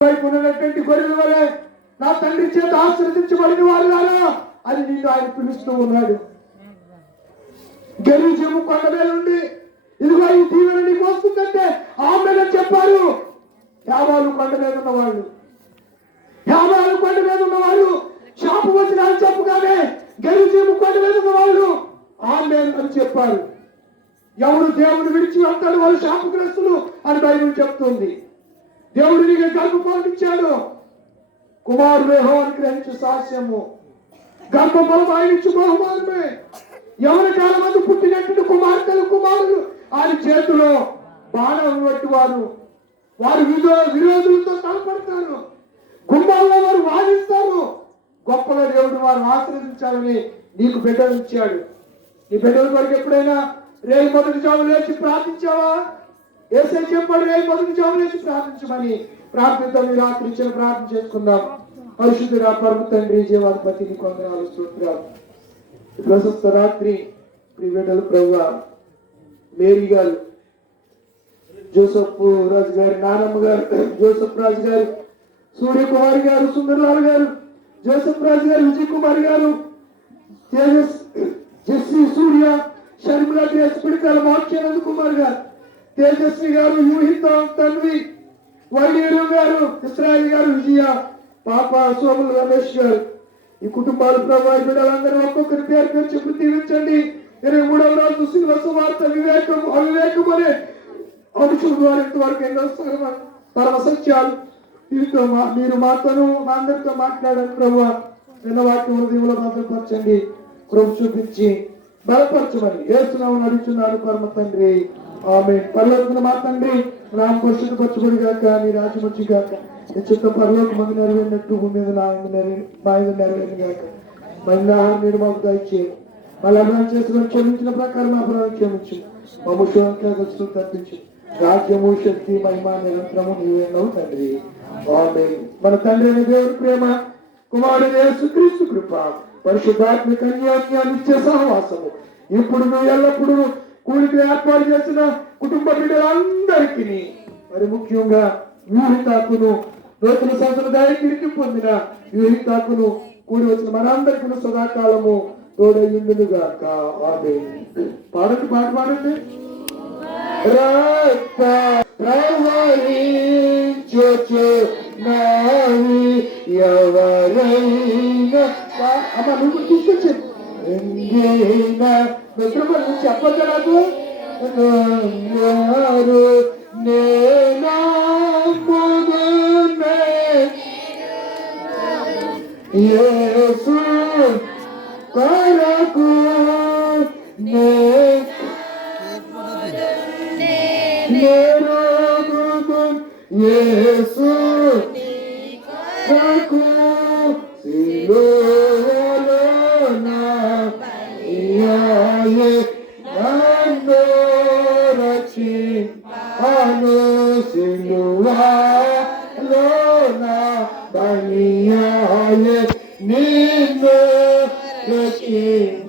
వైపు ఉన్నటువంటి గొర్రెల వలె నా తండ్రి చేత ఆశీర్వదించబడిన వారులారా అని నిన్ను ఆయన పిలుస్తూ ఉన్నాడు. గెరిజము కొండ మీద నుండి ఇదిగో ఈ దీవెన నీకు వస్తుందంటే ఆమెను చెప్పారు. యాబాలు కొండ మీద ఉన్నవాళ్ళు, యాబాలు కొండ మీద ఉన్నవాళ్ళు శాపం వచ్చిన చెప్పగానే గెరిజము కొండ మీద ఉన్నవాళ్ళు ఆమెను అని చెప్పారు. ఎవరు దేవుడు విడిచి వెళ్తాడు వాళ్ళు శాపగ్రస్తులు అని బైబిల్ చెప్తుంది. దేవుడు నీకు గర్భఫలం ఇచ్చాడు. కుమారుడు యెహోవాను గ్రహించు సాస్యము, గర్భఫలం ఆయన ఇచ్చు బహుమానమే. ఎవరి కాలం మంది పుట్టినట్టు కుమార్తెలు కుమారులు ఆయన చేతిలో బాణం బట్టి వారు విరోధులతో తలపడతారు. గుమ్మాల్లో వారు వాదిస్తారు. గొప్పగా దేవుడు వారు ఆశీర్వదించాలని నీకు బిడ్డలు ఇచ్చాడు. నీ బిడ్డల కొరకు ఎప్పుడైనా రేపు మొదటి జాము లేచి ప్రార్థించావా? యేసయ్య చెప్పాడు రేపు మొదటి జాము లేచి ప్రార్థించమని. ప్రార్థనతో మీరు రాత్రి ఇచ్చిన ప్రార్థన చేసుకుందాం. పరిశుద్ధుడా పరమ తండ్రి జీవాధిపతి నీకు వందనాలు స్తోత్రాలు. ప్రశస్త రాత్రి ప్రియ బిడ్డలు ప్రభువా, మేరీ గారు, జోసఫ్ రాజు గారు, నానమ్మ గారు, జోసఫ్ రాజు గారు, సూర్యకుమారి గారు, సుందర్లాల్ గారు, జోసఫ్ రాజు గారు, విజయ్ కుమార్ గారు, తేజస్, జెస్సీ, సూర్య, షర్మిలా, పిడికాల మోక్షానంద్ కుమార్ గారు, తేజస్వి గారు, యూహిత, తన్వి, వైడీరు గారు, ఇస్రాయిల్ గారు, విజయ, పాప, సోములు, రమేష్ గారు, ఈ కుటుంబాలు ప్రభావ బిడ్డలందరూ ఒక్కొక్కరి పేరు పేరు చెప్పి దీవించండి. 23వ రోజు శిలువ సువార్త అవివేకం అనే అంశం ద్వారా ఇంతవరకు ఎన్నో పరమ సత్యాలు మీరు మాతోనూ మా అందరితో మాట్లాడారు ప్రభావ. నిన్న వాక్యం హృదయంలో భద్రపరచండి, కృప చూపించి బలపరచమని యేసునామమున అడుగుచున్నాను పరమ తండ్రి, ఆమేన్. పరలోకమున మా తండ్రి నామం పరిశుద్ధపరచబడి గాక, నీ రాజ్యం వచ్చి గాక, నీ చిత్తం పరలోకమందు నెరవేరినట్టు భూమి మీద మా మీద నెరవేరిన గాక. మళ్ళీ ఆహారం మీరు మాకు దయచేయండి. మళ్ళీ అభివృద్ధి చేసుకుని క్షమించిన ప్రకారం మా అభివృద్ధి క్షమించు, మా ముఖ్యంగా తప్పించు. రాజ్యము, శక్తి, మహిమ నిరంతరము నీవేనో తండ్రి, ఆమేన్. మన తండ్రి అయిన దేవుని ప్రేమ, కుమారుడైన యేసుక్రీస్తు కృప, పరిశుద్ధాత్మిక అన్యోన్య నిత్య సహవాసము ఇప్పుడు ఎల్లప్పుడూ కూలికి ఏర్పాటు చేసిన కుటుంబ బిడ్డలందరికీ, మరి ముఖ్యంగా యూహితాకును నూతన సంప్రదాయానికి పొందిన యూహితాకును కూడి వచ్చిన మనందరికీ సదాకాలము తోడయ్యుండును గాక, ఆమేన్. పాడండి, పాట పాడండి. రక్త ప్రవహించుచు నావి ఎవరైనా అమ్మ నువ్వు తీసుకొచ్చి మిత్రమని చెప్పద్దు నాకు. యేసు కొరకు యేసు కొరకు సిలువలో నా నన్ను రక్షించును, సిలువలో నా బలియాయె నిన్ను రక్షించును.